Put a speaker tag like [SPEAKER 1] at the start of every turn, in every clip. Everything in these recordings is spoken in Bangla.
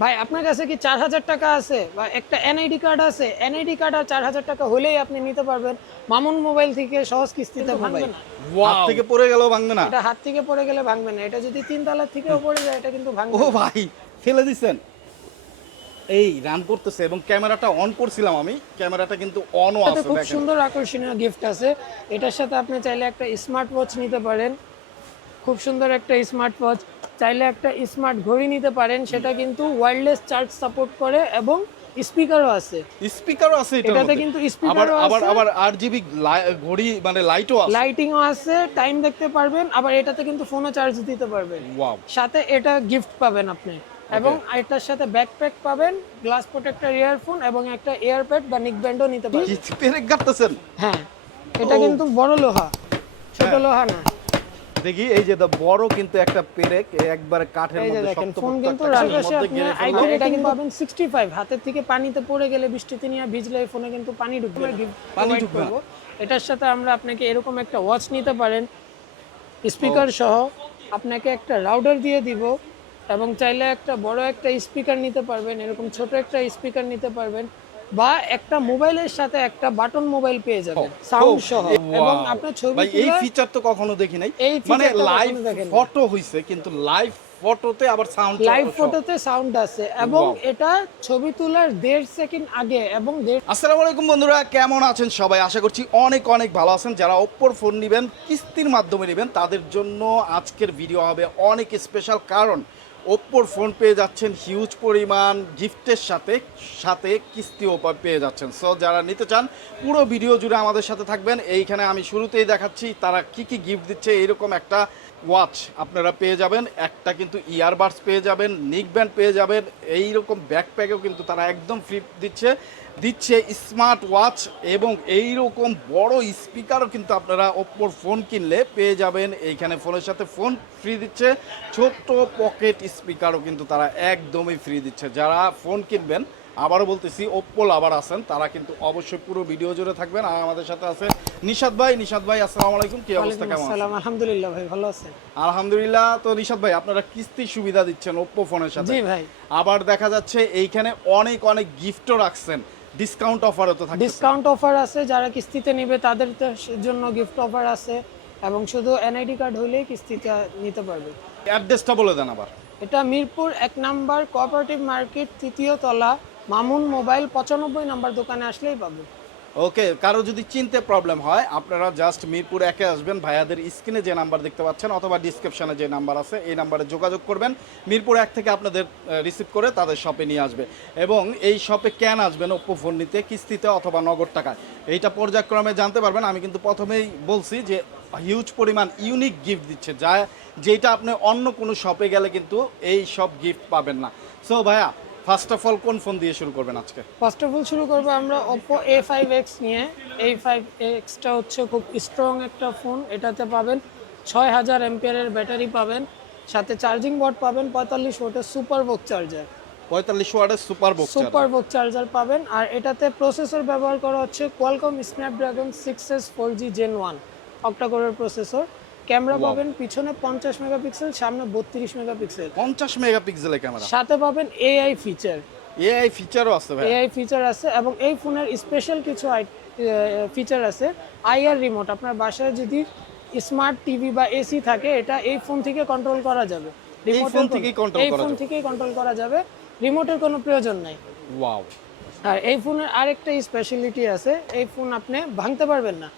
[SPEAKER 1] ভাই আপনার কাছে কি চার হাজার টাকা আছে? বা একটা এনআইডি কার্ড আছে? এনআইডি কার্ড আর চার হাজার টাকা হলেই আপনি নিতে পারবেন। মামুন মোবাইল থেকে সহজ কিস্তিতে ভাঙবে না।
[SPEAKER 2] হাত থেকে পড়ে গেলেও ভাঙবে না।
[SPEAKER 1] এটা হাত থেকে পড়ে গেলে ভাঙবে না। এটা যদি তিন তলার থেকেও পড়ে যায় এটা কিন্তু ভাঙবে
[SPEAKER 2] ও ভাই ফেলে দিছেন। এই রান করতেছে এবং ক্যামেরাটা অন করছিলাম আমি। ক্যামেরাটা কিন্তু অনও আছে
[SPEAKER 1] খুব সুন্দর আকর্ষণীয় গিফট আছে। এটার সাথে আপনি চাইলে একটা স্মার্ট ওয়াচ নিতে পারেন। খুব সুন্দর একটা স্মার্ট ওয়াচ চাইলে একটা স্মার্ট ঘড়ি নিতে পারেন সেটা কিন্তু ওয়্যারলেস চার্জ সাপোর্ট করে এবং স্পিকারও আছে।
[SPEAKER 2] স্পিকারও আছে
[SPEAKER 1] এটাতে কিন্তু
[SPEAKER 2] আবার
[SPEAKER 1] স্পিকারও
[SPEAKER 2] আবার
[SPEAKER 1] আছে।
[SPEAKER 2] আবার আরজিবি ঘড়ি মানে লাইটও আছে।
[SPEAKER 1] লাইটিংও আছে টাইম দেখতে পারবেন আবার এটাতে কিন্তু ফোনও চার্জ দিতে পারবেন।
[SPEAKER 2] ওয়াও
[SPEAKER 1] সাথে এটা গিফট পাবেন আপনি। এবং এটার সাথে ব্যাকপ্যাক পাবেন গ্লাস প্রোটেক্টর ইয়ারফোন এবং একটা এয়ারপ্যাড বা নিক ব্যান্ডও নিতে পারবেন।
[SPEAKER 2] পেরেক
[SPEAKER 1] হ্যাঁ এটা কিন্তু বড় লোহা। ছোট
[SPEAKER 2] হ্যাঁ।
[SPEAKER 1] লোহা না।
[SPEAKER 2] দেখি এই যে বড় কিন্তু একটা পেরেক একবারে কাঠের মধ্যে শক্তপোক্ত
[SPEAKER 1] ফোন কিন্তু আপনি আইপি রেটিং পাবেন 65 হাতের থেকে পানিতে পড়ে গেলে বৃষ্টিতে নিয়ে ভিজলে ফোনে কিন্তু পানি ঢুকবে
[SPEAKER 2] পানি ঢুকবে
[SPEAKER 1] এটার সাথে আমরা আপনাকে এরকম একটা ওয়াচ নিতে পারেন স্পিকার সহ। আপনাকে একটা রাউডার দিয়ে দিব এবং চাইলে একটা বড় একটা স্পিকার নিতে পারবেন এরকম ছোট একটা স্পিকার নিতে পারবেন। বা একটা মোবাইলের সাথে একটা বাটন মোবাইল পেয়ে যাবেন সাউন্ড
[SPEAKER 2] ও,
[SPEAKER 1] সহ। এবং
[SPEAKER 2] wow!
[SPEAKER 1] আপনার ছবি
[SPEAKER 2] ভাই এই ফিচার তো কখনো দেখি নাই। মানে লাইভ ফটো হইছে কিন্তু লাইভ ফটোতে আবার সাউন্ড
[SPEAKER 1] লাইভ ফটোতে সাউন্ড আছে এবং এটা ছবি তোলার দেড় সেকেন্ড আগে এবং
[SPEAKER 2] আসসালামু আলাইকুম বন্ধুরা কেমন আছেন সবাই? আশা করছি অনেক অনেক ভালো আছেন। যারা ওপ্পোর ফোন নেবেন কিস্তির মাধ্যমে নেবেন তাদের জন্য আজকের ভিডিও হবে অনেক স্পেশাল কারণ ওপ্পোর ফোন পেয়ে যাচ্ছেন হিউজ পরিমাণ গিফটের সাথে সাথে কিস্তিও পেয়ে যাচ্ছেন। সো যারা নিতে চান, পুরো ভিডিও জুড়ে আমাদের সাথে থাকবেন। এইখানে আমি শুরুতেই দেখাচ্ছি, তারা কি কি গিফট দিচ্ছে এইরকম একটা ওয়াচ আপনারা পেয়ে যাবেন। একটা কিন্তু ইয়ারবাডস পেয়ে যাবেন নিক ব্যান্ড পেয়ে যাবেন, এইরকম ব্যাকপ্যাকেও কিন্তু তারা একদম ফ্রি দিচ্ছে। দিচ্ছে স্মার্ট ওয়াচ এবং এই রকম বড় স্পিকারও কিন্তু আপনারা ওপ্পোর ফোন কিনলে পেয়ে যাবেন। এইখানে ফোনের সাথে ফোন ফ্রি দিচ্ছে। ছোট্ট পকেট স্পিকারও কিন্তু তারা একদমই ফ্রি দিচ্ছে। যারা ফোন কিনবেন আবারও বলতেছি ওপ্পো আবার আছেন তারা কিন্তু অবশ্যই পুরো ভিডিও জুড়ে থাকবেন। আর আমাদের সাথে আছে নিশাদ ভাই। নিশাদ ভাই আসসালামু আলাইকুম। কি অবস্থা? কেমন আছেন?
[SPEAKER 1] আলহামদুলিল্লাহ ভাই ভালো আছেন?
[SPEAKER 2] আলহামদুলিল্লাহ। তো নিশাদ ভাই আপনারা কিস্তি সুবিধা দিচ্ছেন ওপ্পো ফোনের সাথে?
[SPEAKER 1] জি ভাই।
[SPEAKER 2] আবার দেখা যাচ্ছে এইখানে অনেক অনেক গিফটও রাখছেন। ডিসকাউন্ট অফার তো থাকে
[SPEAKER 1] ডিসকাউন্ট অফার আছে যারা কিস্তিতে নেবে তাদের জন্য গিফট অফার আছে এবং শুধু এনআইডি কার্ড হলেই কিস্তিতে নিতে পারবে।
[SPEAKER 2] অ্যাড্রেসটা বলে দেন আবার।
[SPEAKER 1] এটা মিরপুর এক নাম্বার কোঅপারেটিভ মার্কেট তৃতীয় তলা মামুন মোবাইল পঁচানব্বই নাম্বার দোকানে আসলেই পাবে।
[SPEAKER 2] ওকে, কারও যদি চিনতে প্রবলেম হয়, আপনারা জাস্ট মিরপুর একে আসবেন, ভাইয়াদের স্ক্রিনে যে নাম্বার দেখতে পাচ্ছেন অথবা ডিসক্রিপশনে যে নাম্বার আছে, এই নাম্বারে যোগাযোগ করবেন। মিরপুর এক থেকে আপনাদের রিসিভ করে তাদের শপে নিয়ে আসবে। এবং এই শপে কেন আসবেন? ওপ্পো ফোন নিতে, কিস্তিতে অথবা নগদ টাকায়। এইটা পর্যায়ক্রমে জানতে পারবেন। আমি কিন্তু প্রথমেই বলছি যে হিউজ পরিমাণ ইউনিক গিফট দিচ্ছে, যা যেটা আপনি অন্য কোনো শপে গেলে কিন্তু এই সব গিফট পাবেন না। সো ভাইয়া ফার্স্ট অফ অল কোন ফোন দিয়ে শুরু করবেন আজকে?
[SPEAKER 1] ফার্স্ট অফ অল শুরু করব আমরা ফাইভ এক্স নিয়ে। এই ফাইভ এক্সটা হচ্ছে খুব স্ট্রং একটা ফোন এটাতে পাবেন ছয় হাজার এমপিয়ারের ব্যাটারি পাবেন। সাথে চার্জিং বোর্ড পাবেন পঁয়তাল্লিশ ওয়াটের সুপার বোক চার্জার
[SPEAKER 2] পঁয়তাল্লিশ ওয়ার্ডের সুপার বক্স
[SPEAKER 1] সুপার বোক চার্জার পাবেন। আর এটাতে প্রসেসর ব্যবহার করা হচ্ছে Qualcomm Snapdragon six S four G gen one অক্টাকোরের processor camera পাবেন পিছনে পঞ্চাশ মেগাপিক্সেল সামনে বত্রিশ মেগাপিক্সেল।
[SPEAKER 2] পঞ্চাশ মেগাপিক্সেলের ক্যামেরা
[SPEAKER 1] সাথে পাবেন এআই ফিচার
[SPEAKER 2] এআই ফিচারও আছে ভাই।
[SPEAKER 1] এআই ফিচার আছে এবং এই ফোনের স্পেশাল কিছু ফিচার আছে। আইআর রিমোট আপনার বাসায় যদি স্মার্ট টিভি বা এসি থাকে এটা এই ফোন থেকে কন্ট্রোল করা যাবে।
[SPEAKER 2] এই ফোন থেকেই
[SPEAKER 1] এই ফোন
[SPEAKER 2] যাবে।
[SPEAKER 1] থেকেই কন্ট্রোল করা যাবে। রিমোটের কোনো প্রয়োজন নাই।
[SPEAKER 2] ওয়াও
[SPEAKER 1] আর এই ফোনের আরেকটা স্পেশালিটি আছে। এই ফোন আপনি ভাঙতে পারবেন না।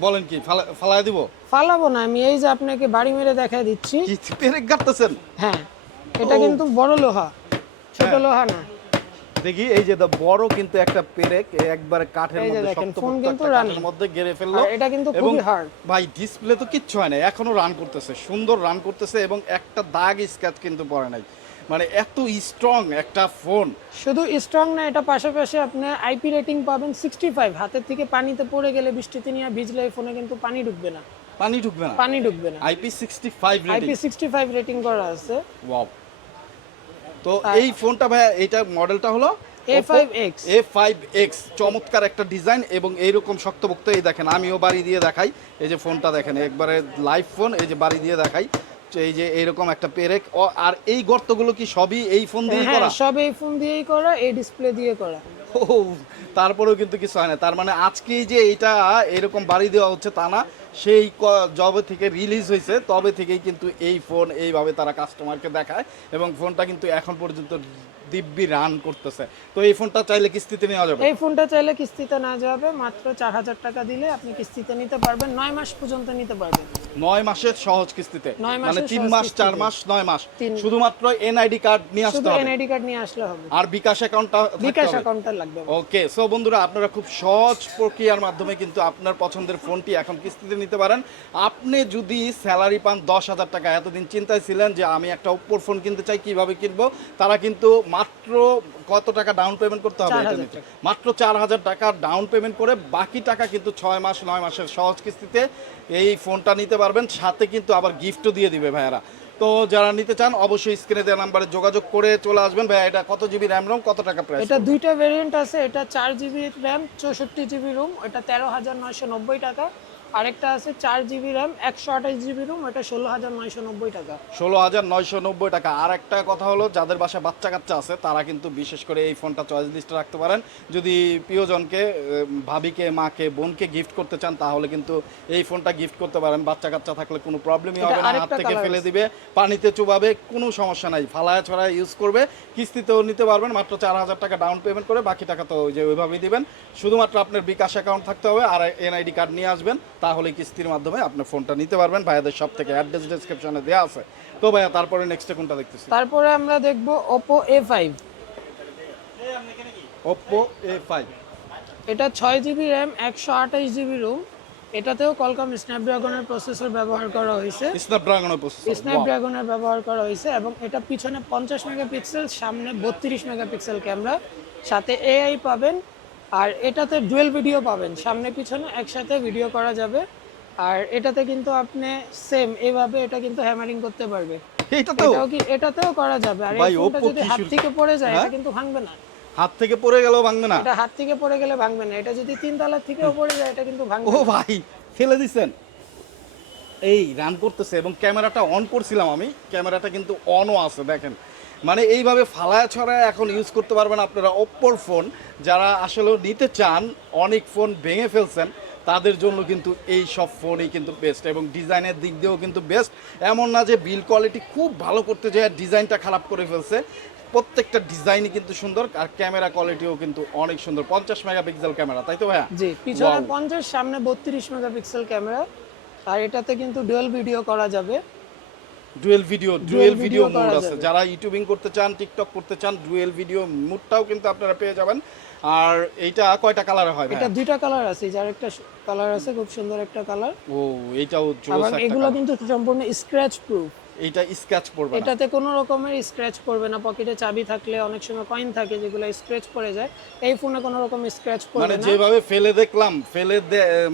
[SPEAKER 2] বলেন কি ফালা- ফালায় দিব?
[SPEAKER 1] ফালাবো না আমি এই যে আপনাকে বাড়ি মেরে দেখায় দিচ্ছি।
[SPEAKER 2] কি পেরেক
[SPEAKER 1] হ্যাঁ এটা কিন্তু বড় লোহা ছোট
[SPEAKER 2] হ্যাঁ।
[SPEAKER 1] লোহা না।
[SPEAKER 2] দেখি এই যে বড় কিন্তু একটা পেরেক একবারে কাঠের মধ্যে শক্তপোক্ত
[SPEAKER 1] ফোন কিন্তু রানের
[SPEAKER 2] মধ্যে গেড়ে ফেলল।
[SPEAKER 1] আর এটা কিন্তু খুবই হার্ড
[SPEAKER 2] ভাই ডিসপ্লে তো কিচ্ছু হয় না এখনও রান করতেছে সুন্দর রান করতেছে এবং একটা দাগ স্ক্যাচ কিন্তু পড়ে নাই। মানে এত স্ট্রং একটা ফোন
[SPEAKER 1] শুধু স্ট্রং না এটা পাশাপাশি আপনি আইপি রেটিং পাবেন সিক্সটি ফাইভ হাতের থেকে পানিতে পড়ে গেলে বৃষ্টিতে নিয়ে ভিজলে ফোনে কিন্তু পানি ঢুকবে না।
[SPEAKER 2] পানি ঢুকবে না?
[SPEAKER 1] পানি ঢুকবে না।
[SPEAKER 2] IP sixty five
[SPEAKER 1] IP sixty five rating করা আছে।
[SPEAKER 2] ওয়াও তো এই ফোনটা ভাই এইটা মডেলটা হলো চমৎকার একটা ডিজাইন এবং এইরকম শক্তপোক্ত এই দেখেন আমিও বাড়ি দিয়ে দেখাই। এই যে ফোনটা দেখেন একবারে লাইভ ফোন এই যে বাড়ি দিয়ে দেখাই। এই যে এরকম একটা পেরেক আর এই গর্তগুলো কি সবই এই ফোন দিয়ে
[SPEAKER 1] হ্যাঁ
[SPEAKER 2] করা?
[SPEAKER 1] সব এই ফোন দিয়েই করা এই ডিসপ্লে দিয়ে করা।
[SPEAKER 2] ও তারপরেও কিন্তু কিছু হয় না। তার মানে আজকেই যে এটা এরকম বাড়ি দেওয়া হচ্ছে তা না সেই যবে থেকে রিলিজ হয়েছে তবে থেকেই কিন্তু এই ফোন এইভাবে তারা কাস্টমারকে দেখায় এবং ফোনটা কিন্তু এখন পর্যন্ত দিব্যি রান করতেছে। তো এই ফোনটা চাইলে কিস্তিতে নেওয়া যাবে?
[SPEAKER 1] এই ফোনটা চাইলে কিস্তিতে না যাবে মাত্র চার হাজার টাকা দিলে আপনি কিস্তিতে নিতে পারবেন নয় মাস পর্যন্ত নিতে পারবেন।
[SPEAKER 2] নয় মাসের সহজ কিস্তিতে। মানে তিন মাস চার মাস নয় মাস। শুধুমাত্র এনআইডি কার্ড নিয়ে আসতে হবে।
[SPEAKER 1] এনআইডি কার্ড নিয়ে আসলে হবে।
[SPEAKER 2] আর বিকাশ অ্যাকাউন্টটা
[SPEAKER 1] বিকাশ অ্যাকাউন্টটা লাগবে
[SPEAKER 2] ওকে সো বন্ধুরা আপনারা খুব সহজ প্রক্রিয়ার মাধ্যমে কিন্তু আপনার পছন্দের ফোনটি এখন কিস্তিতে নিতে পারেন। আপনি যদি স্যালারি পান দশ হাজার টাকা এতদিন চিন্তায় ছিলেন যে আমি একটা ওপ্পোর ফোন কিনতে চাই কীভাবে কিনবো? তারা কিন্তু মাত্র কত টাকা ডাউন পেমেন্ট করতে হবে এটা নিতে মাত্র চার হাজার টাকা ডাউন পেমেন্ট করে বাকি টাকা কিন্তু ছয় মাস নয় মাসের সহজ কিস্তিতে এই ফোনটা নিতে পারবেন। সাথে কিন্তু আবার গিফটও দিয়ে দিবে ভাইয়ারা। তো যারা নিতে চান অবশ্যই স্ক্রিনে দেওয়া নাম্বারে যোগাযোগ করে চলে আসবেন। ভাইয়া এটা কত জিবি র্যাম রোম কত টাকা প্রাইস
[SPEAKER 1] এটা দুইটা ভেরিয়েন্ট আছে। এটা চার জিবি র্যাম চৌষট্টি জিবি রুম এটা তেরো হাজার নয়শো নব্বই টাকা। আরেকটা আছে চার জিবি র্যাম একশো আঠাশ জিবি রুম এটা ষোলো হাজার নয়শো নব্বই টাকা।
[SPEAKER 2] ষোলো হাজার নয়শো নব্বই টাকা। আর একটা কথা হলো যাদের বাসায় বাচ্চা কাচ্চা আছে তারা কিন্তু বিশেষ করে এই ফোনটা চয়েস লিস্টে রাখতে পারেন। যদি প্রিয়জনকে ভাবিকে মাকে বোনকে গিফট করতে চান তাহলে কিন্তু এই ফোনটা গিফট করতে পারেন। বাচ্চা কাচ্চা থাকলে কোনো প্রবলেমই হবে না হাত থেকে ফেলে দিবে পানিতে চুবাবে কোনো সমস্যা নাই। ফালায়া ছড়ায় ইউজ করবে কিস্তিতেও নিতে পারবেন মাত্র চার হাজার টাকা ডাউন পেমেন্ট করে বাকি টাকা তো ওই যে ওইভাবেই দিবেন। শুধুমাত্র আপনার বিকাশ অ্যাকাউন্ট থাকতে হবে আর এনআইডি কার্ড নিয়ে আসবেন। তাহলে কিস্তির মাধ্যমে আপনি ফোনটা নিতে পারবেন। ভাইয়াদের সব থেকে অ্যাড্রেস ডেসক্রিপশনে দেওয়া আছে। তো ভাইয়া তারপরে নেক্সটে কোনটা দেখতেছি
[SPEAKER 1] তারপরে আমরা দেখব Oppo A five
[SPEAKER 2] Oppo A five
[SPEAKER 1] এটা ছয় জিবি র্যাম একশো আঠাশ জিবি রুম এটাতেও কলকাম স্ন্যাপড্রাগনের প্রসেসর ব্যবহার করা হয়েছে।
[SPEAKER 2] স্ন্যাপড্রাগনের প্রসেসর
[SPEAKER 1] স্ন্যাপড্রাগনের ব্যবহার করা হয়েছে এবং এটা পিছনে পঞ্চাশ মেগাপিক্সেল সামনে বত্রিশ মেগাপিক্সেল ক্যামেরা। সাথে এআই পাবেন। আর এটাতে ডুয়েল ভিডিও পাবেন। সামনে পিছনে একসাথে ভিডিও করা যাবে। আর এটাতে কিন্তু আপনি সেম এইভাবে এটা কিন্তু হ্যামারিং করতে পারবে।
[SPEAKER 2] এইটা তো
[SPEAKER 1] এটাও কি এটাতেও করা যাবে। আর এই ফোনটা যদি হাত থেকে পড়ে যায় এটা
[SPEAKER 2] হ্যাঁ?
[SPEAKER 1] কিন্তু ভাঙবে না।
[SPEAKER 2] হাত থেকে পড়ে গেলেও ভাঙবে না।
[SPEAKER 1] এটা হাত থেকে পড়ে গেলে ভাঙবে না। এটা যদি তিন তলার থেকেও পড়ে যায় এটা কিন্তু ভাঙবে
[SPEAKER 2] ও ভাই ফেলে দিছেন। এই রান করতেছে এবং ক্যামেরাটা অন করছিলাম আমি। ক্যামেরাটা কিন্তু অনও আছে দেখেন। মানে এইভাবে ফালায়া ছড়ায় এখন ইউজ করতে পারবেন আপনারা ওপ্পোর ফোন যারা আসলে নিতে চান অনেক ফোন ভেঙে ফেলছেন তাদের জন্য কিন্তু এই সব ফোনই কিন্তু বেস্ট এবং ডিজাইনের দিক দিয়েও কিন্তু বেস্ট এমন না যে বিল কোয়ালিটি খুব ভালো করতে যায় ডিজাইনটা খারাপ করে ফেলছে। প্রত্যেকটা ডিজাইনই কিন্তু সুন্দর আর ক্যামেরা কোয়ালিটিও কিন্তু অনেক সুন্দর। পঞ্চাশ মেগাপিক্সেল ক্যামেরা তাই তো ভাইয়া?
[SPEAKER 1] জি পিছনে পঞ্চাশ সামনে বত্রিশ মেগাপিক্সেল ক্যামেরা আর এটাতে কিন্তু ডুয়েল ভিডিও করা যাবে।
[SPEAKER 2] Dual video dual video mode আছে। যারা ইউটিউবিং করতে চান টিকটক করতে চান ডুয়েল ভিডিও মোডটাও কিন্তু আপনারা পেয়ে যাবেন। আর এইটা কয়টা কালার হয়
[SPEAKER 1] এটা দুইটা কালার আছে যার একটা কালার আছে খুব সুন্দর একটা কালার
[SPEAKER 2] ও এইটাও জোস একটা
[SPEAKER 1] এগুলো কিন্তু সম্পূর্ণ স্ক্র্যাচ প্রুফ
[SPEAKER 2] এইটা স্ক্র্যাচ পড়বে না।
[SPEAKER 1] এটাতে কোনো রকমের স্ক্র্যাচ পড়বে না। পকেটে চাবি থাকলে অনেক সময় কয়েন থাকে যেগুলো স্ক্র্যাচ পড়ে যায়। এই ফোনে কোনো রকম স্ক্র্যাচ
[SPEAKER 2] মানে
[SPEAKER 1] পড়বে না।
[SPEAKER 2] মানে যেভাবে ফেলে দেখলাম ফেলে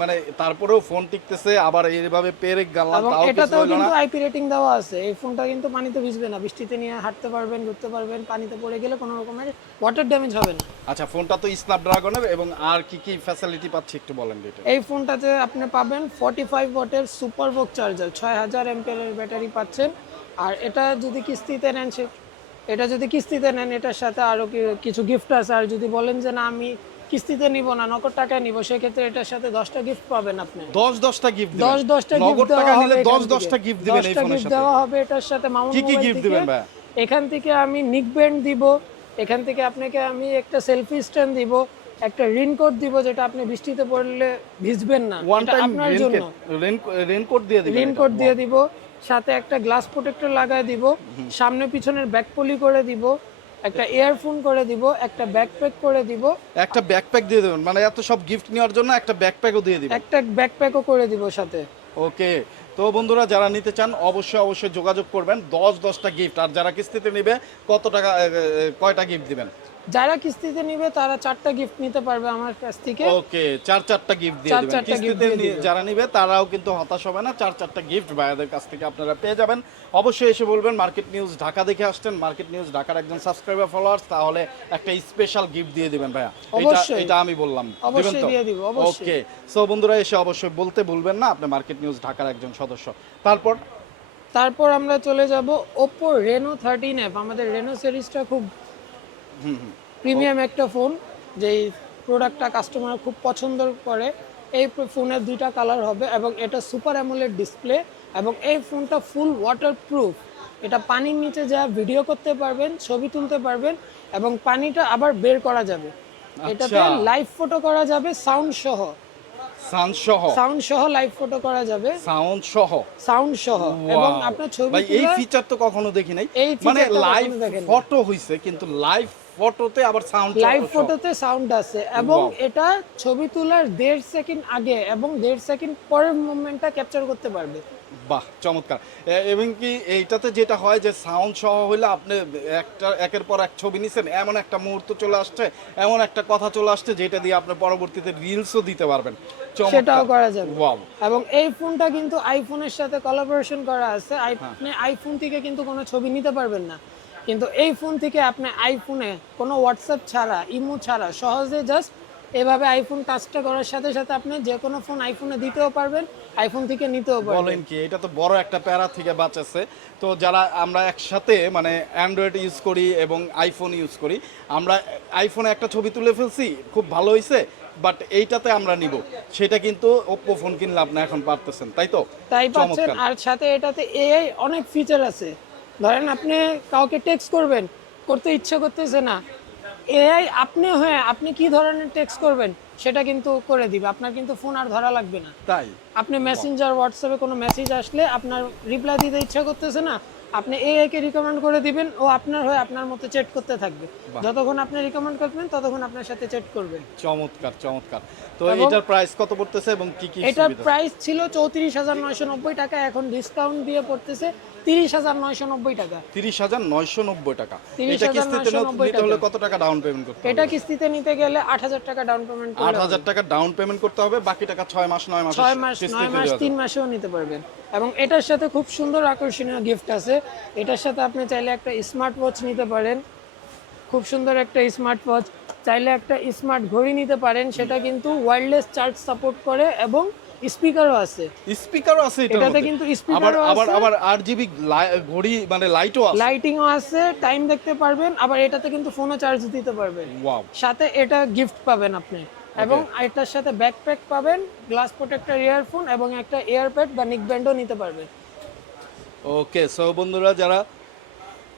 [SPEAKER 2] মানে তারপরেও ফোন টিকতেছে আবার এইভাবে পেরে গেলাম তাও
[SPEAKER 1] এটাতেও কিন্তু আইপি রেটিং দেওয়া আছে। এই ফোনটা কিন্তু পানিতে ভিজবে না। বৃষ্টিতে নিয়ে হাঁটতে পারবেন ঘুরতে পারবেন পানিতে পড়ে গেলে কোনো রকমের ওয়াটার ড্যামেজ হবে না।
[SPEAKER 2] আচ্ছা ফোনটা তো স্ন্যাপড্রাগনের এবং আর কি কি ফ্যাসিলিটি পাচ্ছি একটু বলেন এটা
[SPEAKER 1] এই ফোনটাতে আপনি পাবেন ফর্টি ফাইভ ওয়াটের সুপার বোক চার্জার ছয় হাজার এমপিএলের ব্যাটারি পাচ্ছেন। আর এটা যদি কিস্তিতে নেন সে এটা যদি কিস্তিতে নেন এটার সাথে আরও কিছু গিফট আছে? আর যদি বলেন যে না আমি কিস্তিতে নিব না নগদ টাকায় নিব সেক্ষেত্রে এটার সাথে দশটা গিফট পাবেন আপনি।
[SPEAKER 2] দশ দশটা গিফট
[SPEAKER 1] দশ দশটা গিফট
[SPEAKER 2] টাকা নিলে
[SPEAKER 1] হবে
[SPEAKER 2] দশ
[SPEAKER 1] এখান
[SPEAKER 2] দশটা
[SPEAKER 1] থেকে।
[SPEAKER 2] গিফট দিবেন এই ফোনের সাথে।
[SPEAKER 1] দেওয়া হবে এটার সাথে মাউন্ট
[SPEAKER 2] কি কি
[SPEAKER 1] থেকে।
[SPEAKER 2] দিবেন ভাইয়া?
[SPEAKER 1] এখান থেকে আমি নিক ব্যান্ড দিব এখান থেকে আপনাকে আমি একটা সেলফি স্ট্যান্ড দিব একটা রেনকোট দিব যেটা আপনি বৃষ্টিতে পড়লে ভিজবেন না।
[SPEAKER 2] ওয়ান টাইম
[SPEAKER 1] আপনার জন্য।
[SPEAKER 2] রেনকোট দিয়ে দিবেন
[SPEAKER 1] রেনকোট দিয়ে দিব। সাথে একটা গ্লাস প্রোটেক্টর লাগায় দিব সামনে পিছনের ব্যাক পলি করে দিব একটা ইয়ারফোন করে দিব একটা ব্যাকপ্যাক করে দিব।
[SPEAKER 2] একটা ব্যাকপ্যাক দিয়ে দেবেন মানে এত সব গিফট নেওয়ার জন্য একটা ব্যাকপ্যাকও দিয়ে দিবেন।
[SPEAKER 1] একটা ব্যাকপ্যাকও করে দিব সাথে।
[SPEAKER 2] ওকে তো বন্ধুরা যারা নিতে চান অবশ্যই অবশ্যই যোগাযোগ করবেন দশ দশটা গিফট আর যারা কিস্তিতে নেবে কত টাকা কয়টা গিফট দিবেন?
[SPEAKER 1] যারা কিস্তিতে নিবে তারা চারটা গিফট নিতে পারবে আমার কাছ থেকে।
[SPEAKER 2] ওকে চার চারটা গিফট দিয়ে দিবেন। কিস্তিতে। যারা নিবে তারাও কিন্তু হতাশ হবে না। চার চারটা গিফট ভাইয়াদের কাছ থেকে আপনারা পেয়ে যাবেন। অবশ্যই এসে বলবেন মার্কেট নিউজ ঢাকা দেখে আসছেন। মার্কেট নিউজ ঢাকার একজন সাবস্ক্রাইবার ফলোয়ার্স তাহলে একটা স্পেশাল গিফট দিয়ে দিবেন ভাইয়া। এটা
[SPEAKER 1] অবশ্যই।
[SPEAKER 2] এটা আমি বললাম।
[SPEAKER 1] অবশ্যই দিয়ে দিব,
[SPEAKER 2] ওকে। সো বন্ধুরা এসে অবশ্যই বলতে ভুলবেন না আপনি মার্কেট নিউজ ঢাকার একজন সদস্য। তারপর?
[SPEAKER 1] তারপর আমরা চলে যাব ওপো রেনো থার্টিন অ্যাপ আমাদের রেনো সিরিজটা খুব
[SPEAKER 2] হুম হুম।
[SPEAKER 1] প্রিমিয়াম একটা ফোন যেই প্রোডাক্টটা কাস্টমার খুব পছন্দ করে এই ফোনের দুইটা কালার হবে এবং এটা সুপার অ্যামোলেড ডিসপ্লে এবং এই ফোনটা ফুল ওয়াটার প্রুফ এটা পানির নিচে যা ভিডিও করতে পারবেন ছবি তুলতে পারবেন এবং পানিটা আবার বের করা যাবে। এটাতে
[SPEAKER 2] আচ্ছা।
[SPEAKER 1] লাইভ ফটো করা যাবে সাউন্ড সহ।
[SPEAKER 2] সাউন্ড সহ।
[SPEAKER 1] সাউন্ড সহ লাইভ ফটো করা যাবে।
[SPEAKER 2] সাউন্ড সহ।
[SPEAKER 1] সাউন্ড সহ। এবং! আপনার ছবি
[SPEAKER 2] ভাই এই ফিচার তো কখনো দেখি নাই। মানে লাইভ ফটো হইছে কিন্তু লাইভ ফটোতে আবার সাউন্ড
[SPEAKER 1] লাইভ ফটোতে সাউন্ড আছে এবং এটা ছবি তোলার দেড় সেকেন্ড আগে এবং দেড় সেকেন্ড পরের মুভমেন্টটা ক্যাপচার করতে পারবে।
[SPEAKER 2] বাহ চমৎকার। এবং কি এইটাতে যেটা হয় যে সাউন্ড সহ হইলে আপনি একটা একের পর এক ছবি নিছেন এমন একটা মুহূর্ত চলে আসছে এমন একটা কথা চলে আসছে যেটা দিয়ে আপনি পরবর্তীতে রিলসও দিতে পারবেন।
[SPEAKER 1] সেটাও করা যাবে। এবং এই ফোনটা কিন্তু আইফোনের সাথে কোলাবোরেশন করা আছে।
[SPEAKER 2] হ্যাঁ।
[SPEAKER 1] আপনি আইফোন থেকে কিন্তু কোনো ছবি নিতে পারবেন না। কিন্তু এই ফোন থেকে আপনি আইফোনে কোনো হোয়াটসঅ্যাপ ছাড়া ইমো ছাড়া সহজে জাস্ট এভাবে আইফোন টাচটা করার সাথে সাথে আপনি যে কোনো ফোন আইফোনে দিতেও পারবেন আইফোন থেকে নিতেও পারবেন।
[SPEAKER 2] বলেন কি এটা তো বড় একটা প্যারা থেকে বাঁচাচ্ছে তো যারা আমরা একসাথে মানে অ্যান্ড্রয়েড ইউজ করি এবং আইফোন ইউজ করি আমরা আইফোনে একটা ছবি তুলে ফেলছি খুব ভালো হয়েছে বাট এইটাতে আমরা নিব। সেটা কিন্তু ওপ্পো ফোন কিনলে আপনি এখন পারতেছেন তাই তো?
[SPEAKER 1] তাই পাচ্ছেন আর সাথে এটাতে এআই অনেক ফিচার আছে। ধরেন আপনি কাউকে টেক্স করবেন করতে ইচ্ছে করতেছে না। এআই আপনি হয়ে আপনি কি ধরনের টেক্সট করবেন সেটা কিন্তু করে দিবে। আপনার কিন্তু ফোন আর ধরা লাগবে না।
[SPEAKER 2] তাই?
[SPEAKER 1] আপনি মেসেঞ্জার হোয়াটসঅ্যাপে কোনো মেসেজ আসলে আপনার রিপ্লাই দিতে ইচ্ছা করতেছে না আপনি এআই কে রিকমেন্ড করে দিবেন ও আপনার হয়ে আপনার মতো চ্যাট করতে থাকবে। যতক্ষণ আপনি রিকমেন্ড করবেন ততক্ষণ আপনার সাথে চ্যাট করবে।
[SPEAKER 2] চমৎকার চমৎকার। তো এটার প্রাইস কত পড়তেছে এবং কি কি
[SPEAKER 1] এটার প্রাইস ছিল চৌত্রিশ হাজার নয়শো নব্বই টাকা এখন ডিসকাউন্ট দিয়ে পড়তেছে তিরিশ হাজার নয়শো নব্বই টাকা।
[SPEAKER 2] তিরিশ হাজার নয়শো নব্বই টাকা।
[SPEAKER 1] 30,990
[SPEAKER 2] এটা কিস্তিতে নিতে হলে কত টাকা ডাউন পেমেন্ট করতে হবে?
[SPEAKER 1] এটা কিস্তিতে নিতে গেলে আট হাজার টাকা ডাউন পেমেন্ট
[SPEAKER 2] আট হাজার টাকা ডাউন পেমেন্ট করতে হবে বাকি টাকা ছয় মাস নয় মাস
[SPEAKER 1] ছয় মাস নয় মাস তিন মাসেও নিতে পারবেন। এবং এটার সাথে খুব সুন্দর আকর্ষণীয় গিফট আছে। এটার সাথে আপনি চাইলে একটা স্মার্ট ওয়াচ নিতে পারেন। খুব সুন্দর একটা স্মার্ট ওয়াচ চাইলে একটা স্মার্ট ঘড়ি নিতে পারেন সেটা কিন্তু ওয়্যারলেস চার্জ সাপোর্ট করে এবং স্পিকারও আছে।
[SPEAKER 2] স্পিকারও আছে
[SPEAKER 1] এটাতে কিন্তু
[SPEAKER 2] আবার
[SPEAKER 1] স্পিকারও
[SPEAKER 2] আবার
[SPEAKER 1] আছে।
[SPEAKER 2] আবার আট জিবি ঘড়ি মানে লাইটও আছে।
[SPEAKER 1] লাইটিংও আছে টাইম দেখতে পারবেন আবার এটাতে কিন্তু ফোনও চার্জ দিতে পারবেন।
[SPEAKER 2] ওয়াও
[SPEAKER 1] সাথে এটা গিফট পাবেন আপনি। এবং এটার সাথে ব্যাকপ্যাক পাবেন গ্লাস প্রোটেক্টর ইয়ারফোন এবং একটা এয়ারপ্যাড বা নিক ব্যান্ডও নিতে পারবেন
[SPEAKER 2] ওকে সো বন্ধুরা যারা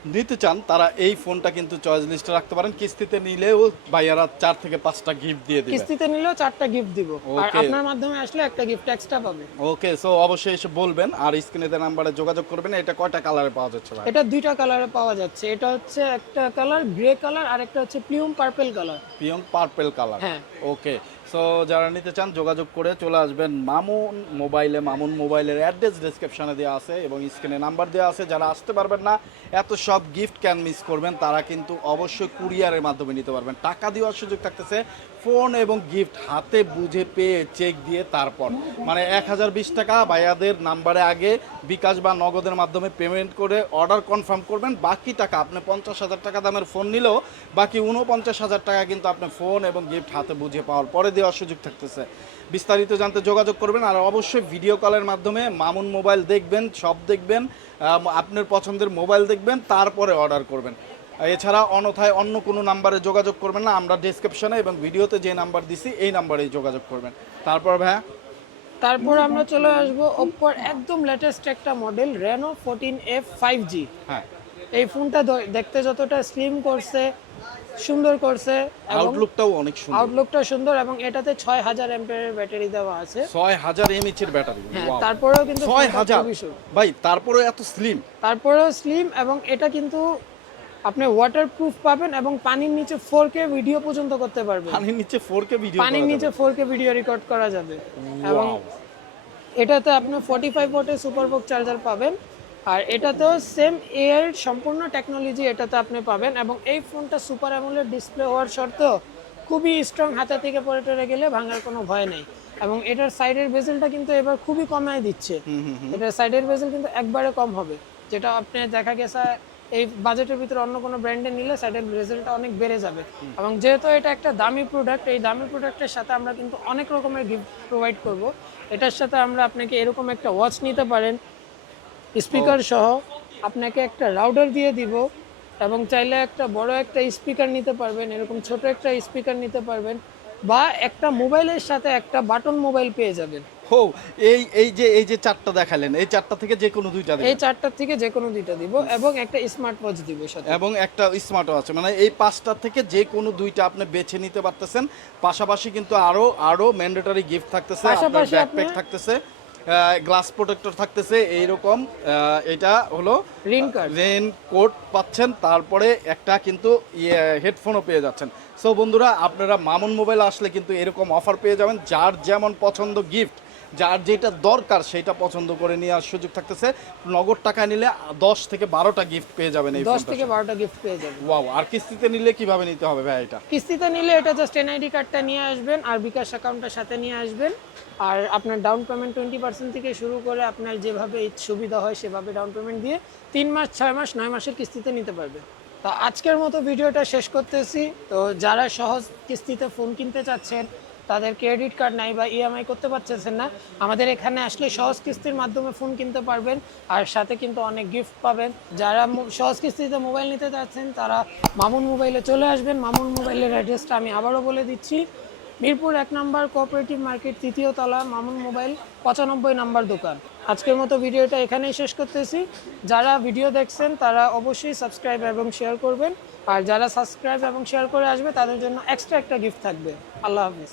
[SPEAKER 2] নিতে চান তারা এই ফোনটা কিন্তু চয়েস লিস্টে রাখতে পারেন। কিস্তিতে নিলেও ভাইয়ারা চার থেকে পাঁচটা গিফট দিয়ে দিবে।
[SPEAKER 1] কিস্তিতে নিলেও চারটা গিফট দিব। আর আপনার মাধ্যমে আসলে একটা গিফট এক্সট্রা পাবে।
[SPEAKER 2] ওকে সো অবশ্যই এসে বলবেন আর স্ক্রিনে দেওয়া নাম্বারে যোগাযোগ করবেন। এটা কয়টা কালারে পাওয়া যাচ্ছে ভাই?
[SPEAKER 1] এটা দুইটা কালারে পাওয়া যাচ্ছে। এটা হচ্ছে একটা কালার গ্রে কালার আর একটা হচ্ছে প্লিউম পার্পল কালার
[SPEAKER 2] পিয়ং পার্পেল কালার
[SPEAKER 1] হ্যাঁ।
[SPEAKER 2] ওকে সো যারা নিতে চান, যোগাযোগ করে চলে আসবেন মামুন মোবাইলে। মামুন মোবাইলের অ্যাড্রেস ডিসক্রিপশানে দেওয়া আছে এবং স্ক্রিনে নাম্বার দেওয়া আছে। যারা আসতে পারবেন না, এত সব গিফট ক্যান মিস করবেন, তারা কিন্তু অবশ্যই কুরিয়ারের মাধ্যমে নিতে পারবেন। টাকা দেওয়ার সুযোগ থাকতেছে ফোন এবং গিফট হাতে বুঝে পেয়ে চেক দিয়ে তারপর। মানে এক হাজার বিশ টাকা ভাইয়াদের নাম্বারে আগে বিকাশ বা নগদের মাধ্যমে পেমেন্ট করে অর্ডার কনফার্ম করবেন। বাকি টাকা আপনি পঞ্চাশ হাজার টাকা দামের ফোন নিলেও বাকি উনপঞ্চাশ হাজার টাকা কিন্তু আপনি ফোন এবং গিফট হাতে বুঝে পাওয়ার পরে দেওয়ার সুযোগ থাকতেছে। বিস্তারিত জানতে যোগাযোগ করবেন আর অবশ্যই ভিডিও কলের মাধ্যমে মামুন মোবাইল দেখবেন, সব দেখবেন আপনার পছন্দের মোবাইল দেখবেন, তারপরে অর্ডার করবেন। এছাড়া অনথায় অন্য কোনো নাম্বারে যোগাযোগ করবেন না। আমরা ডিসক্রিপশনে এবং ভিডিওতে যে নাম্বার দিছি এই নাম্বারেই যোগাযোগ করবেন। তারপর ভাইয়া?
[SPEAKER 1] তারপর আমরা চলে আসব ওপ্পোর একদম লেটেস্ট একটা model Reno fourteen F five G
[SPEAKER 2] হ্যাঁ।
[SPEAKER 1] এই ফোনটা দেখতে যতটা স্লিম করছে সুন্দর করছে
[SPEAKER 2] আউটলুকটাও অনেক সুন্দর।
[SPEAKER 1] আউটলুকটা সুন্দর এবং এটাতে ছয় হাজার এমপিয়ারের ব্যাটারি দেওয়া আছে।
[SPEAKER 2] ছয় হাজার এমএচ এর ব্যাটারি
[SPEAKER 1] হ্যাঁ তারপরেও কিন্তু
[SPEAKER 2] ছয়
[SPEAKER 1] ফোনটা
[SPEAKER 2] হাজার।
[SPEAKER 1] খুবই সুন্দর।
[SPEAKER 2] ভাই তারপরেও এত স্লিম
[SPEAKER 1] তারপরেও স্লিম এবং এটা কিন্তু আপনি ওয়াটার প্রুফ পাবেন এবং পানির নিচে ফোর কে ভিডিও পর্যন্ত করতে পারবেন।
[SPEAKER 2] পানির নিচে ফোর কে ভিডিও
[SPEAKER 1] পানির নিচে ফোর কে ভিডিও রেকর্ড করা যাবে। এবং এটাতে আপনি ফোর্টি ফাইভ ওয়াটের সুপারবুক চার্জার পাবেন। আর এটাতেও সেম এর সম্পূর্ণ টেকনোলজি এটাতে আপনি পাবেন এবং এই ফোনটা সুপার অ্যামোলেড ডিসপ্লে হওয়ার সত্ত্বেও খুবই স্ট্রং হাতে থেকে পড়ে টরে গেলে ভাঙার কোনো ভয় নেই। এবং এটার সাইডের বেজেলটা কিন্তু এবার খুবই কমায় দিচ্ছে। এটার সাইডের বেজেল কিন্তু একবারে কম হবে। যেটা আপনি দেখা গেছে এই বাজেটের ভিতরে অন্য কোনো ব্র্যান্ডে নিলে সাইডের বেজেলটা অনেক বেড়ে যাবে। এবং যেহেতু এটা একটা দামি প্রোডাক্ট এই দামি প্রোডাক্টের সাথে আমরা কিন্তু অনেক রকমের গিফট প্রোভাইড করব। এটার সাথে আমরা আপনাকে এরকম একটা ওয়াচ নিতে পারেন। স্পিকার সহ আপনাকে একটা রাউডার দিয়ে দিব এবং চাইলে একটা বড় একটা স্পিকার নিতে পারবেন এরকম ছোট একটা স্পিকার নিতে পারবেন বা একটা মোবাইলের সাথে একটা বাটন মোবাইল পেয়ে যাবেন।
[SPEAKER 2] হো এই এই যে এই যে চারটা দেখালেন এই চারটা থেকে যে কোনো দুইটা
[SPEAKER 1] এই চারটার থেকে যে কোনো দুইটা দিব এবং একটা স্মার্ট ওয়াচ দিব সাথে।
[SPEAKER 2] এবং একটা স্মার্টও আছে মানে এই পাঁচটা থেকে যে কোনো দুইটা আপনি বেছে নিতে পারতেছেন। পাশাপাশি কিন্তু আরও আরও ম্যান্ডেটরি গিফট থাকতেছে আপনার ব্যাকপ্যাক থাকতেছে গ্লাস প্রোটেক্টর থাকতেছে এইরকম এটা হলো
[SPEAKER 1] রিন
[SPEAKER 2] রেন কোট পাচ্ছেন তারপরে একটা কিন্তু ইয়ে হেডফোনও পেয়ে যাচ্ছেন। সো বন্ধুরা আপনারা মামুন মোবাইল আসলে কিন্তু এরকম অফার পেয়ে যাবেন যার যেমন পছন্দ গিফট যার যেটা দরকার সেটা পছন্দ করে নেওয়ার সুযোগ থাকতেছে। নগদ টাকা নিলে দশ থেকে বারোটা গিফট পেয়ে যাবেন এই
[SPEAKER 1] দশ থেকে বারোটা গিফট পেয়ে যাবেন।
[SPEAKER 2] ওয়াও আর কিস্তিতে নিলে কীভাবে নিতে হবে ভাই এটা?
[SPEAKER 1] কিস্তিতে নিলে এটা জাস্ট এনআইডি কার্ডটা নিয়ে আসবেন আর বিকাশ অ্যাকাউন্টটার সাথে নিয়ে আসবেন। আর আপনার ডাউন পেমেন্ট টোয়েন্টি পার্সেন্ট থেকে শুরু করে আপনার যেভাবে সুবিধা হয় সেভাবে ডাউন পেমেন্ট দিয়ে তিন মাস ছয় মাস নয় মাসের কিস্তিতে নিতে পারবেন তো আজকের মতো ভিডিওটা শেষ করতেছি। তো যারা সহজ কিস্তিতে ফোন কিনতে চাচ্ছেন তাদের ক্রেডিট কার্ড নাই বা ইএমআই করতে পারতেছেন না, আমাদের এখানে আসলে সহজ কিস্তির মাধ্যমে ফোন কিনতে পারবেন আর সাথে কিন্তু অনেক গিফট পাবেন। যারা সহজ কিস্তিতে মোবাইল নিতে চাচ্ছেন তারা মামুন মোবাইলে চলে আসবেন। মামুন মোবাইলের অ্যাড্রেসটা আমি আবারও বলে দিচ্ছি। মিরপুর এক নম্বর কোঅপারেটিভ মার্কেট তৃতীয় তলা, মামুন মোবাইল পঁচানব্বই নাম্বার দোকান। আজকের মতো ভিডিওটা এখানেই শেষ করতেছি। যারা ভিডিও দেখছেন, তারা অবশ্যই সাবস্ক্রাইব এবং শেয়ার করবেন। আর যারা সাবস্ক্রাইব এবং শেয়ার করে আসবে, তাদের জন্য এক্সট্রা একটা গিফট থাকবে। আল্লাহ হাফিজ।